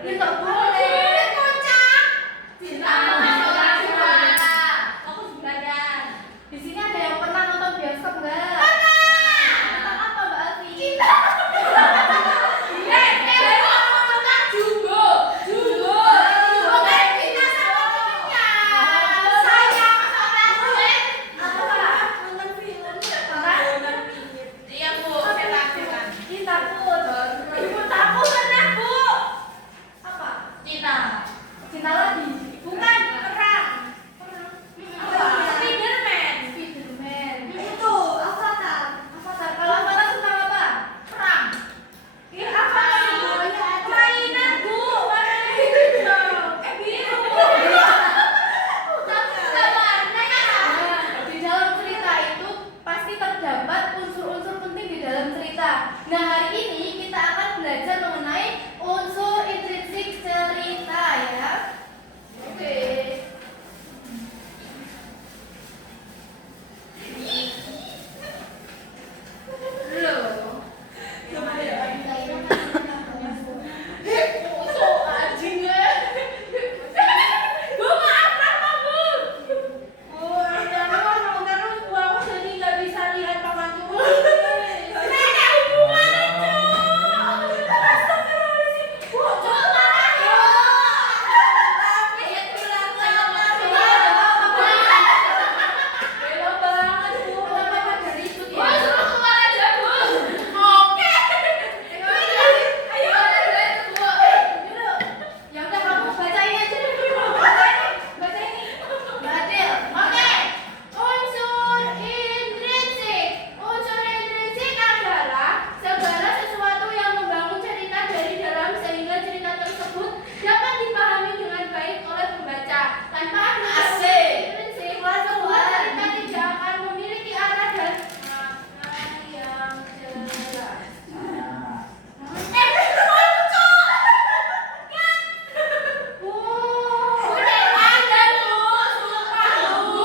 Ya nggak boleh. Kocak. Cinta. Aku belajar. Di sini ada yang pernah nonton bioskop nggak? Pernah. Tentang apa Mbak Alfi? Cinta. Jumbo. Bukan cinta sama temennya. Sayang sama duit. Nonton film. Iya Bu, setan. Cinta pun. Ibu takut kan aku? Apa? Cinta. Cinta lagi. Bukan perang. Apa? Spiderman. Spiderman. Itu Avatar. Avatar. Kalau Avatar tentang apa? Perang. Ini apa? Mainan Bu, warna hijau. Biru. Sama warna ya. Nah, di dalam cerita itu pasti terdapat unsur-unsur penting di dalam cerita. Nah, hari ini kita akan belajar mengenai unsur intrinsik cerita ya. Oke. Loh. Kosong anjing ya. Bu, maaf apa Bu? Nenek hubungan Bu, coba ya. Ayat bilang Belo banget, Bu. Kenapa dari itu Bu, ya? suruh keluar aja Bu. Oke. Ayo Bu. Ya udah kamu baca ini aja dulu. Baca ini. Mbak Adel. Oke. Unsur intrinsik. Unsur intrinsik adalah segala sesuatu yang membangun cerita dari dalam sehingga cerita tersebut dapat dipahami dengan baik oleh pembaca. Tanpa adanya unsur Asik. intrinsik, sebuah cerita tidak akan memiliki arah dan makna yang jelas. Udah ada Bu, sumpah Bu.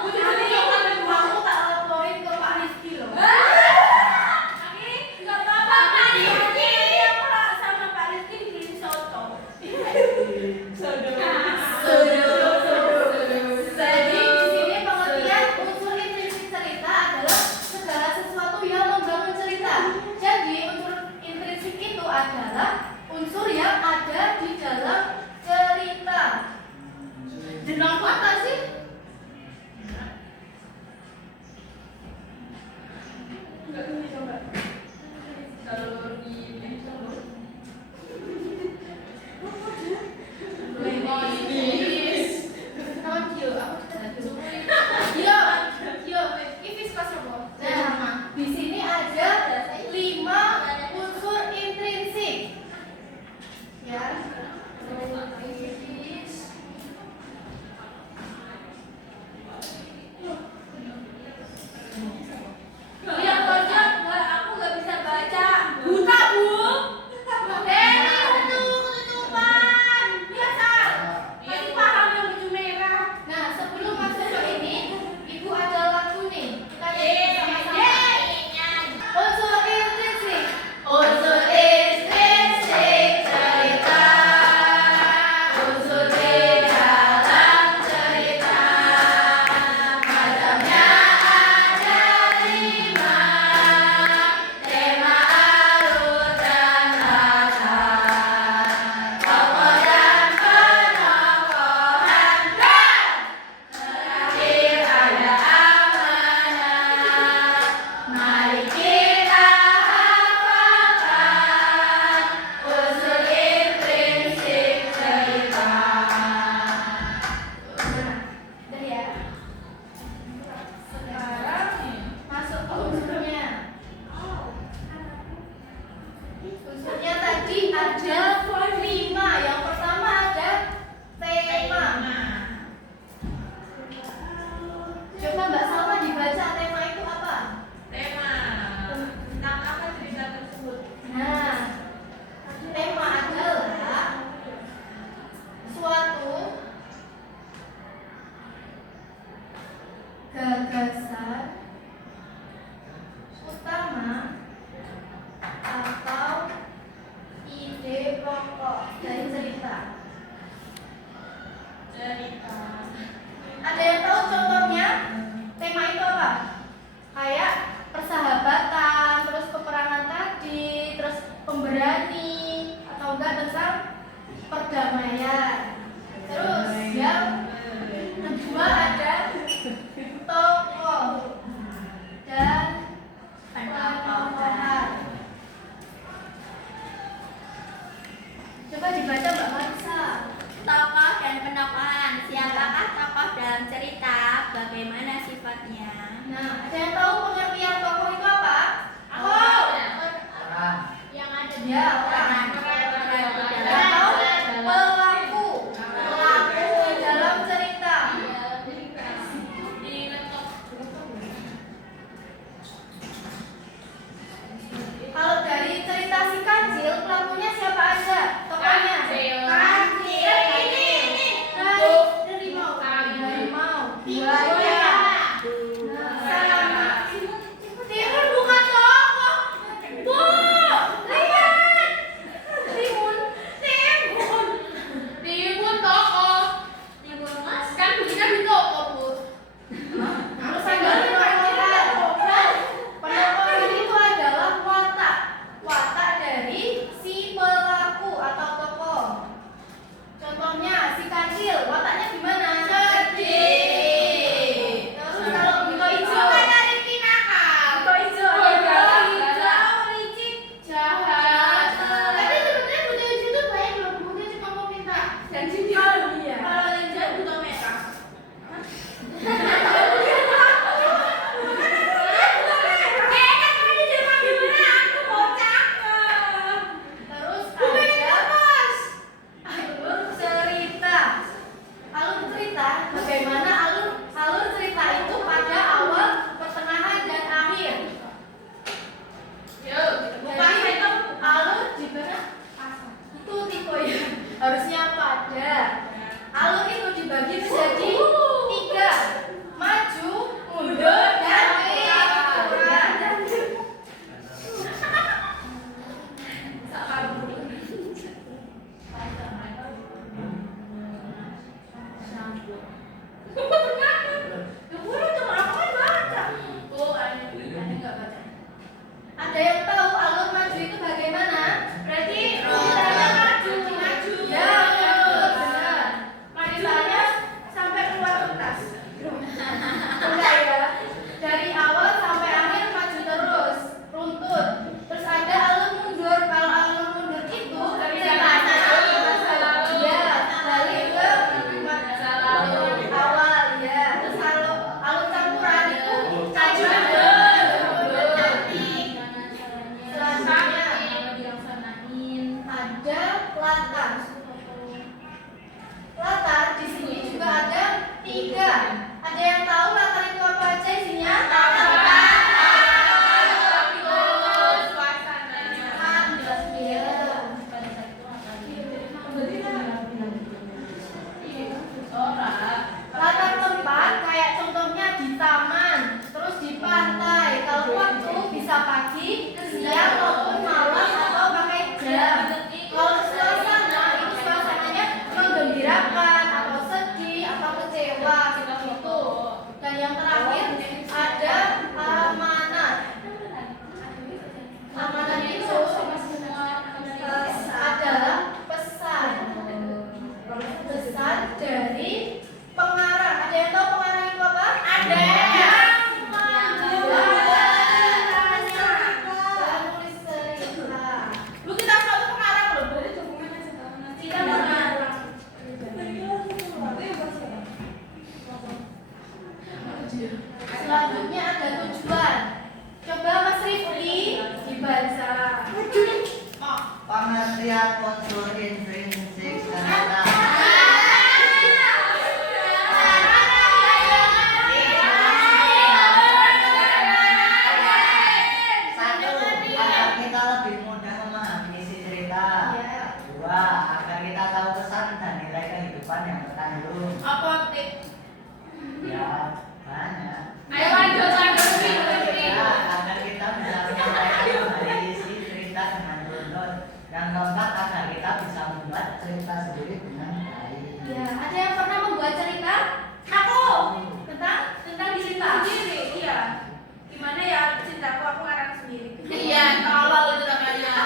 Bu, di sini aku tak laporin ke Pak Rizky loh. Nggak apa-apa Pak Rizky. Sama Pak Rizky dibeliin soto. Jadi di sini pengertian unsur intrinsik cerita adalah segala sesuatu yang membangun cerita. Jadi unsur intrinsik itu adalah unsur yang ada di dalam cerita. Jenang apa sih? Nah, di sini ada 5 unsur intrinsik. Ya. Yang baca, aku nggak bisa baca. Buta Bu. Ketutupan. Biasa. Masih paham yang baju merah. Nah, sebelum masuk ke ini, Ibu ada lagu nih. Kita nyanyi sama-sama. Unsur intrinsik. Unsur intrinsik cerita. Unsur di dalam cerita. Macamnya ada 5. Tema, alur, dan latar. Tokoh dan penokohan. Terakhir ada amanah. Mari kita hafalkan unsur intrinsik cerita. Udah ya. Sekarang masuk ke unsurnya. Unsurnya tadi ada 5. Yang pertama ada tema. Coba Mbak Salma dibaca tema itu apa? Tema. Tentang apa cerita tersebut? Nah, tema adalah suatu gagasan utama atau pemberani atau enggak tentang perdamaian. Terus yang kedua ada tokoh dan penokohan. Coba dibaca Mbak Marisa. Tokoh dan penokohan. Siapakah tokoh dalam cerita? Bagaimana sifatnya? Nah, ada yang tahu pengertian tokoh itu apa? Aku. Orang. Yang ada Ya, orang. Ada yang tahu pelaku dalam cerita. Kalau dari cerita si kancil, pelakunya siapa aja? Tokohnya? Kancil. Ini. Harimau. Buaya. Sama. Timun bukan tokoh. Bu, lihat. Timun. Timun tokoh. Timun mas kan bisa di toko bu. Terus ada penokohan. Penokohan itu adalah watak dari si pelaku atau tokoh. Contohnya si kancil, wataknya gimana? Sedih. Terus kalau Biko Ijo, Biko Ijo adalah licik, jahat. Tapi sebenarnya Buto Ijo itu baik loh. Buto cuma mau minta janji dia. Kalau yang jahat Buto merah. terus ada alur cerita. Bagaimana alur cerita itu pada awal, pertengahan dan akhir. Jadi alur gimana? Itu tipe ya. Harusnya pada. Alur itu dibagi menjadi 3. Maju, mundur, dan belakang. Ada yang tahu alur maju itu bagaimana? Berarti ceritanya maju. Ya, benar. Misalnya sampai keluar kertas. Enggak ya. Dari awal sampai akhir maju terus, runtut. Terus ada alur mundur. Kalau alur mundur itu ceritanya ya balik ke awal ya. Terus alur campuran itu maju mundur. Selanjutnya ada latar. Latar di sini juga ada 3. Ada yang tahu latar itu apa aja isinya? Latar tempat kayak contohnya di taman, terus di pantai. Kalau waktu bisa pagi, siang maupun malam atau pakai jam. Kalau suasana itu suasananya menggembirakan atau sedih atau kecewa seperti itu. Dan yang terakhir ada amanat. Amanat itu adalah pesan. Pesan dari pengarang. Ada yang tahu pengarang itu apa? Ada. Penulis cerita. Bu kita satu pengarang loh. Bu. Kita pengarang. Selanjutnya ada tujuan. Coba Mas Rifki dibaca. Pengertian unsur intrinsik cerita. Satu, agar kita lebih mudah memahami isi cerita. Ya. 2, agar kita tahu pesan dan nilai kehidupan yang terkandung. Apa tip? Ya, banyak. Ayo lanjut. Ya, agar kita bisa menyampaikan kembali isi cerita dengan runut. Yang keempat, agar kita bisa membuat cerita sendiri dengan baik. Ya, ada yang pernah membuat cerita? Aku. Tentang cerita. Sendiri, iya. Gimana ya cintaku aku ngarang sendiri. Iya, tolol itu namanya.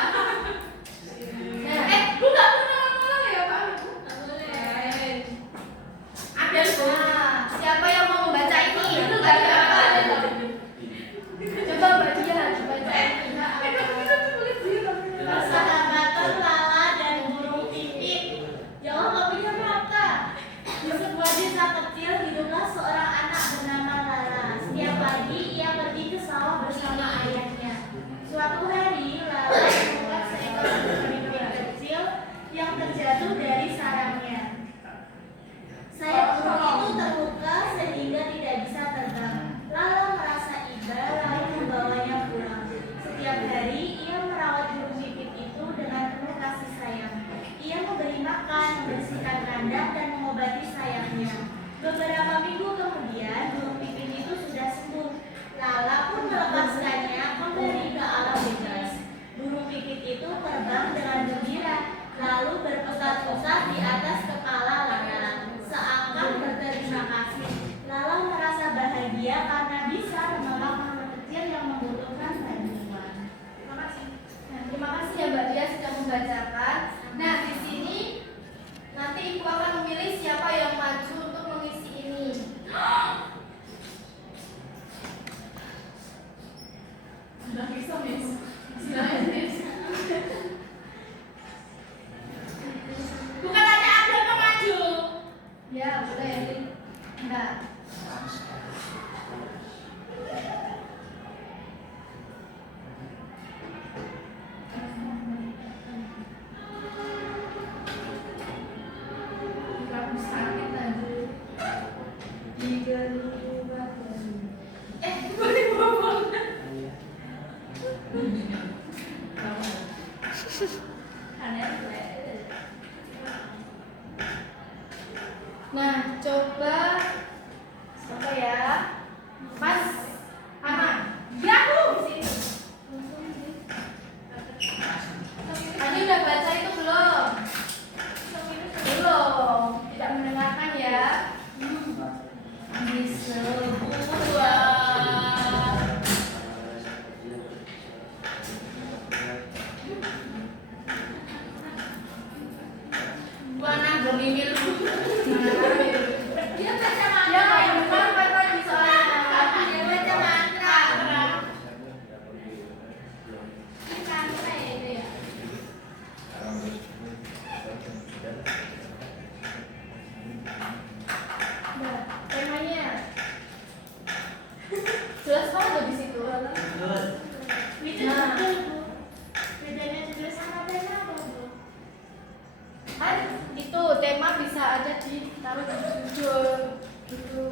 kandang dan mengobati sayapnya. Beberapa minggu kemudian, burung pipit itu sudah sembuh. Lala pun melepaskannya kembali ke alam bebas. Burung pipit itu terbang dengan gembira, lalu berpusat-pusat di atas kepala Lala, seakan berterima kasih. Lala merasa bahagia karena bisa menolong makhluk kecil yang membutuhkan bantuan. Terima kasih. Nah, terima kasih ya Mbak Dia sudah membacakan. Nah, di sini nanti Ibu akan memilih siapa yang maju untuk mengisi ini. Sudah bisa, Miss. Silakan, Miss. Bukan hanya ada yang maju. Ya, boleh. Nah, Kamu sakit tadi. Boleh ngomong. nah, coba siapa ya? Mas Ana. Yahu. Di sini. Tadi udah baca itu belum? Belum. Tidak mendengarkan ya? Disebut. Buana gemimil. Dia baca mantra. Ya, yang benar baca di soalnya. Dia baca mantra. Ini mantra ya itu ya. Nah, temanya jelas banget di situ. Betul. Itu Nah. betul, Bu. Bedanya judul sama tema apa, Bu? Kan itu tema bisa ada ditaruh di judul gitu.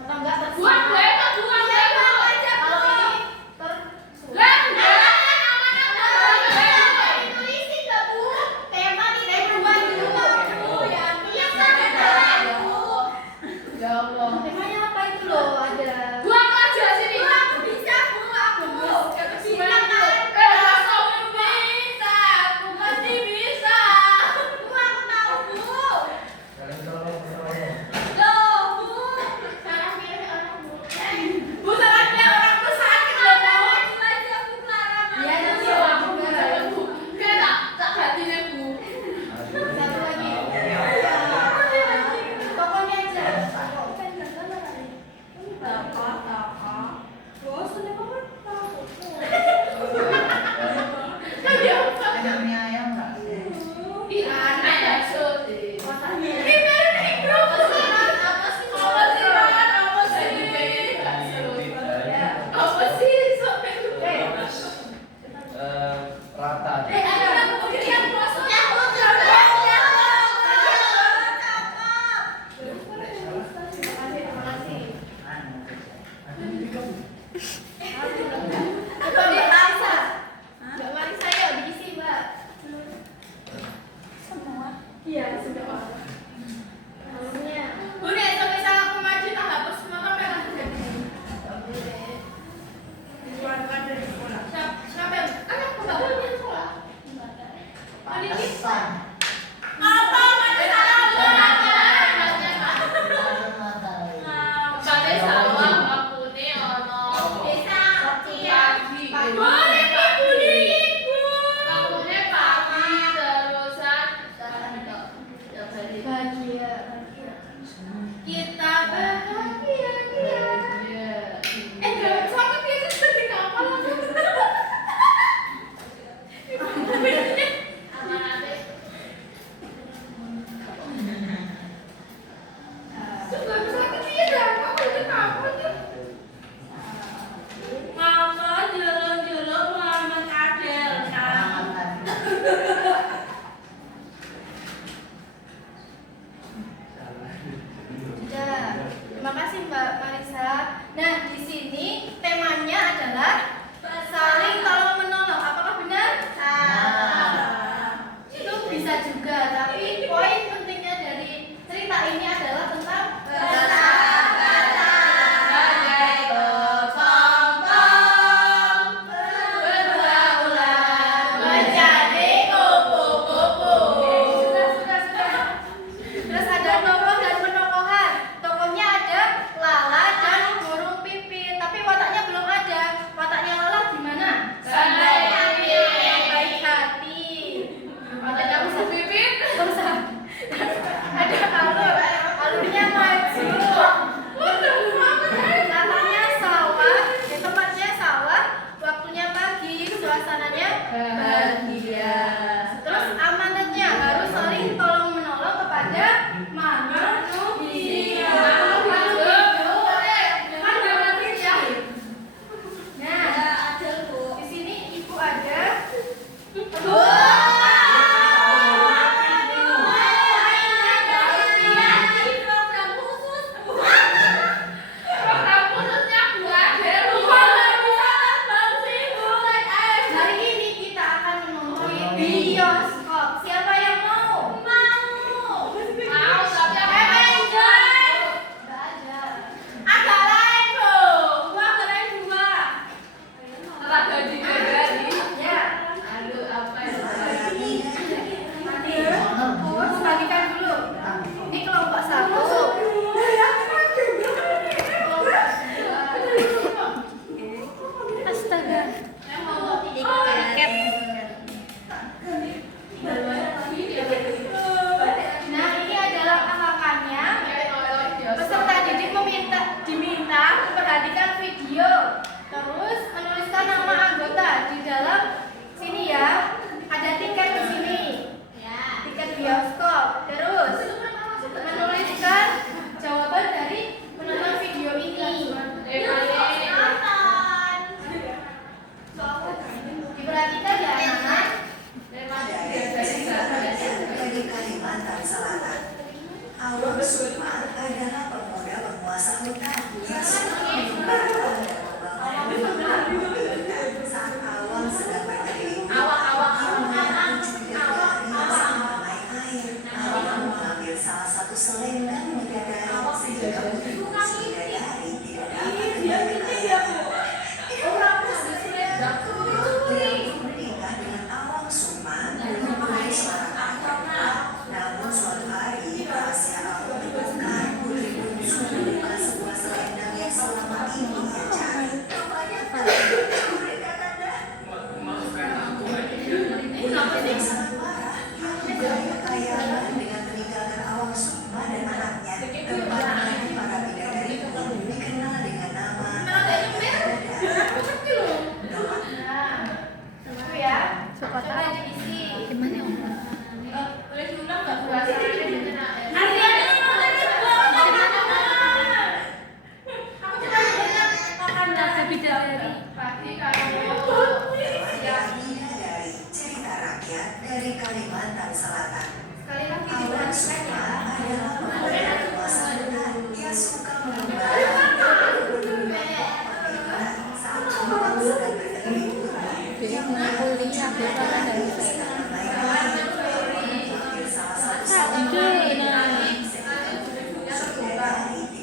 Atau enggak terserah. Buang tema. Kalau ini Lah, Ditulisin nggak, Bu? Tema nih, tema tema dulu, Bu. ya. Iya, kan? Ya Allah. Temanya apa itu loh? Ada. buang aja sini. Aku bisa, Bu. Aku. Bisa, aku pasti bisa. Bu, aku tahu, Bu. Kalian tolong tolong. Loh, Bu. Salah milih orang, Bu. Bu, salahnya orang tuh sakit loh, Bu. Maju aja, Bu, Clara. Iya, nanti Iya, aku Bu. juga. Bu. Kayak tak ganti deh, Bu. Satu lagi. Pokoknya aja. Ada mie ayam nggak? Ih, aneh ya, Sul. Ini Apa sih? Rata. Terima kasih. Anu. Coba Mbak Marisa. Mbak Marisa yuk diisi Mbak. Iya, semua. Lalunya. Bu, nek semisal aku maju tak hapus semua kamera. Dikeluarkan dari sekolah. Siapa yang? Kan aku nggak boleh di sekolah. Oh, ini Pesan. apa? Mana salah aku? Kade sawah aku nih ono. Desa, iya. Boleh Pak Budi Ibu. Kamunya pagi terusan. Bahagia. Kita bahagia. Jangan sampai biasa seperti kapal. Nah, ini adalah angkakannya. Peserta didik diminta memperhatikan video, terus menuliskan nama anggota di dalam sini ya. Ada tiket di sini, tiket bioskop. Terus menuliskan jawaban dari menonton video ini. Diperhatikan ya anak-anak. Dari Kalimantan Selatan, Awang Sukma adalah pemuda berpuasa hutan yang suka mengembangkan dan membangun hutan. Saat Awang sedang berkeliling, Awang mengambil salah satu selendang bidadari sehingga bidadari tidak dapat kembali ke air. Menikah dengan Awang Sukma dan mempunyai seorang anak. Namun suatu hari rahasia Awang terbongkar. Putri bungsu menemukan sebuah selendang yang selama ini ia cari. Rupanya pencuri kakanda. Putri sangat marah. Ia kembali ke kayangan dengan meninggalkan Awang Sukma dan anaknya. Tempatnya para bidadari pun dikenal dengan nama Bidadari. Itu ya. Coba diisi. Boleh diulang nggak bahasanya? Bidadari, cerita rakyat dari Kalimantan Selatan. Sekali lagi Awang diperhatikan Sukma ya. adalah pemuda berpuasa hutan. Dia suka mengembangkan saat Awang sedang berkeliling gunung, dia mengambil salah satu selendang.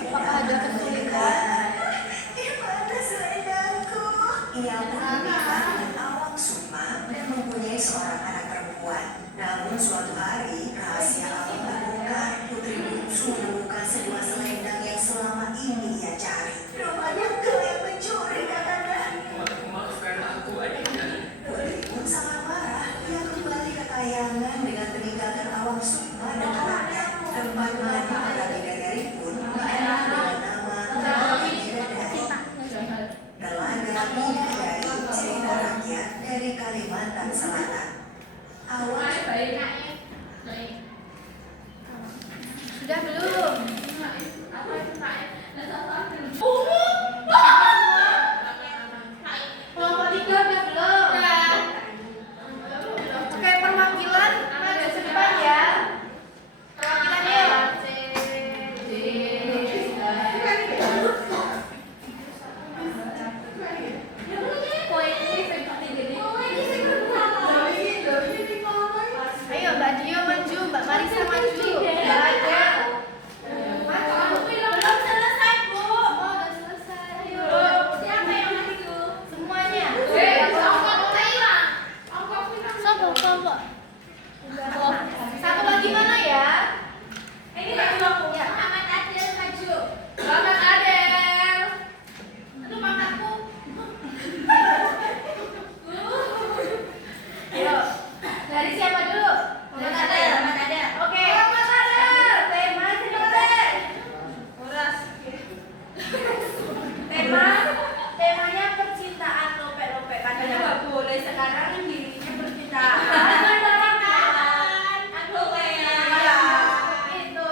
Apakah ada kesulitan? Di mana selendangku? Ia pun menikah dengan Awang Sukma dan mempunyai seorang anak perempuan. Namun suatu hari rahasia Awang terbongkar. Putri bungsu menemukan sebuah selendang yang selama ini ia cari. Rupanya kau yang mencuri, kakanda. Putri pun sangat marah. Ia kembali ke kayangan dengan meninggalkan Awang Sukma dan anaknya. Tempat mandi para bidadari pun dikenal dengan nama Bidadari. Telaga Bidadari, cerita rakyat dari Kalimantan Selatan. Awang Sudah belum? Kelompok 3 udah belum? Oke, perwakilan maju ke depan ya. Perwakilan yuk. Ayo Mbak Dio maju, Mbak Marisa maju. Nggak ada. Maju. Belum selesai, Bu. Oh, udah selesai. Ayo. Siapa yang maju? Semuanya. Satu lagi mana ya? Ini maju aku. Ya. Muhammad Adel maju. Muhammad Adel. Itu pangkatku. Ayo. Dari siapa dulu? Muhammad Adel. Muhammad Adel. Oke. Muhammad Adel. Tema sini Teh. Horas. Temanya percintaan lopek-lopek. Katanya nggak boleh sekarang dirinya percintaan. Aku kayak. Iya, itu.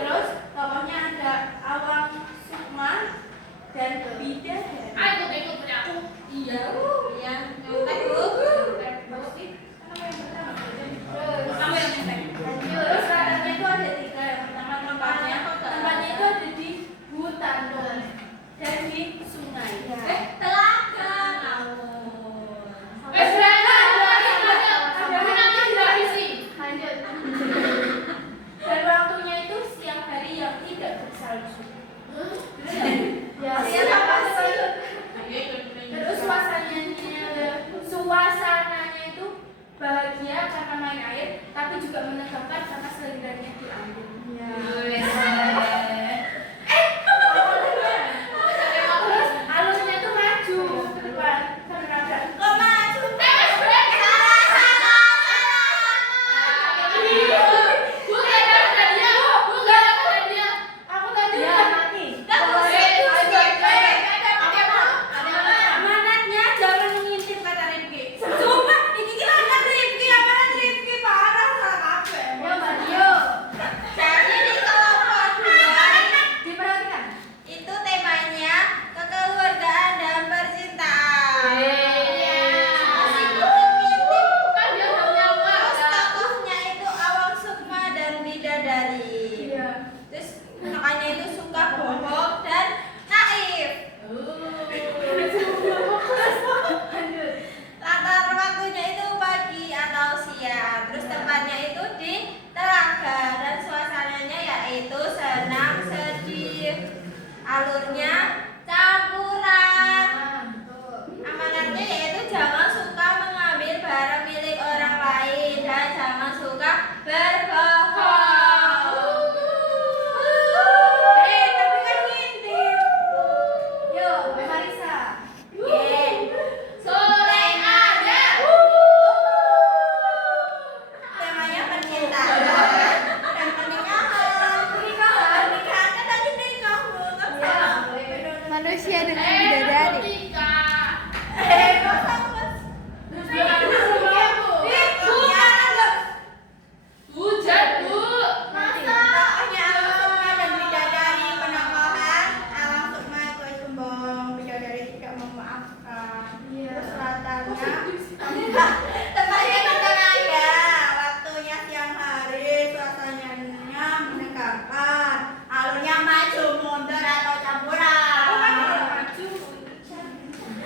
Terus tokohnya ada Awang Sukma dan Bidadari. Ayo tengok punya aku. Iya. Iya. Nyontek lu. Kamu yang nyontek. Terus ratanya itu ada 3. Yang pertama tempatnya itu ada di hutan dong, dan di sungai. Telaga. Lanjut. Dan waktunya itu siang hari yang tidak bersalju. Ya, siang hari. Terus suasananya itu bahagia karena main air, tapi juga menegangkan karena selendangnya diambil. Terus alurnya itu maju ke depan, ke belakang. Kok maju? alurnya campuran. Nah, betul. Amanatnya yaitu jangan suka mengambil barang milik orang lain dan jangan suka berbohong. Tapi kan ngintip. Yuk, Mbak Marisa. Oke. Sore ada. Temanya percintaan dan pernikahan. Pernikahan kan tadi nikah belum kan? Ya, manusia dengan bidadari. Hujan, Bu. Masa? Hanya alam sukma dan bidadari penangkahan. Alam sukma itu sombong, bidadari tidak memaafkan. Iya. Selatannya tempatnya di tengahnya. Waktunya siang hari, suasananya menegangkan. Alurnya maju, mundur atau campuran.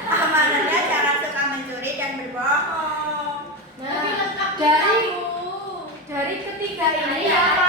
Amanatnya jangan suka mencuri dan berbohong. Nah, dari ketiga ini yang